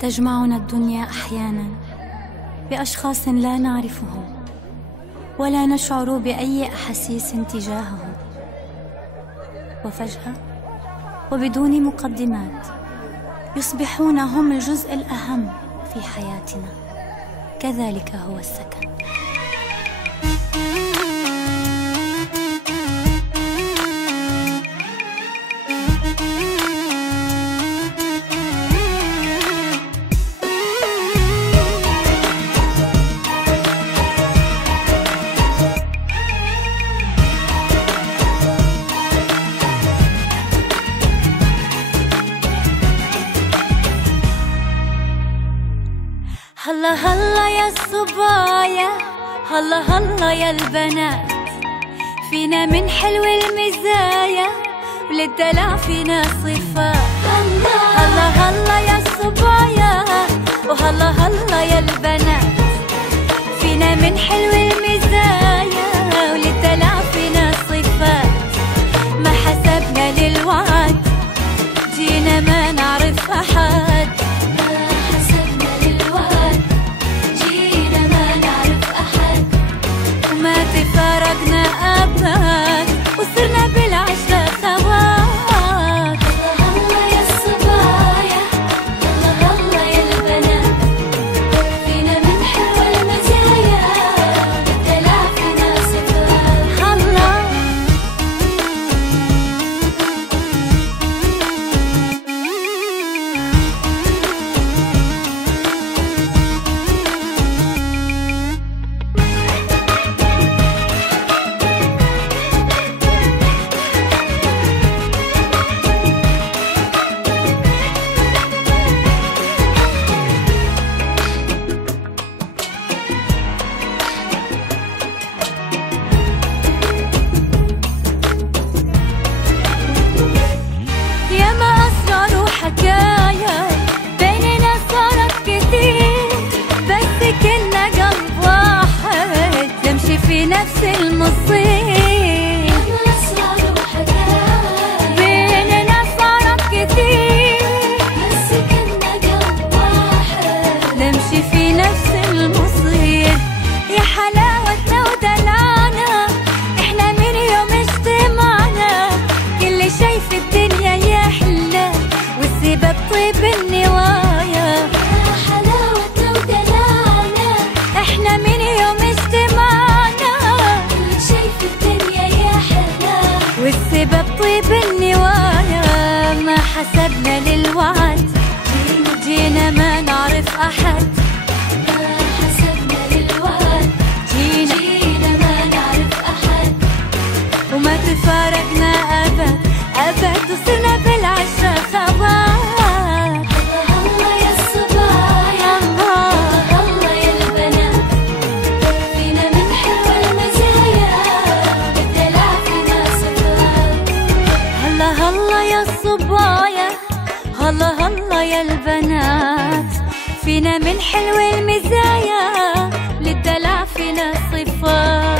تجمعنا الدنيا أحيانا بأشخاص لا نعرفهم ولا نشعر بأي أحاسيس تجاههم، وفجأة وبدون مقدمات يصبحون هم الجزء الأهم في حياتنا. كذلك هو السكن. هلا هلا يا الصبايا، هلا هلا يا البنات، فينا من حلو المزايا وللدلع فينا صفات. هلا هلا يا الصبايا وهلا هلا يا البنات، فينا من حلو المزايا وللدلع فينا صفات. ما حسبنا للوعد جينا ما نعرف أحد، فارقنا أبد وصرنا بالعشرة خوات. هلا هلا يا الصبايا، هلا هلا يا البنات، فينا من حلو المزايا والدلع فينا صفات. هلا حكاية بيننا صارت كتير، بس كنا قلب واحد نمشي في نفس المصير. صاروا حكاية بيننا صارت كتير، بس كنا قلب واحد نمشي في نفس المصير. يا حلاوتنا ودلعنا احنا من يوم اجتمعنا، كل شي في الدنيا يحلى والسبب طيب النوايا. يا حلاوتنا ودلعنا احنا من يوم اجتمعنا، كل شي في الدنيا يحلى والسبب طيب النوايا. ما حسبنا للوعد جينا ما نعرف أحد، ما حسبنا للوعد جينا ما نعرف أحد، وما تفارقنا أبد أبد وصرنا بالعشرة خوات. هلا هلا يا الصبايا، هلا هلا يا البنات، فينا من حلو المزايا والدلع فينا صفات. هلا هلا يا الصبايا، هلا هلا يا البنات، فينا من حلو المزايا للدلع فينا صفات.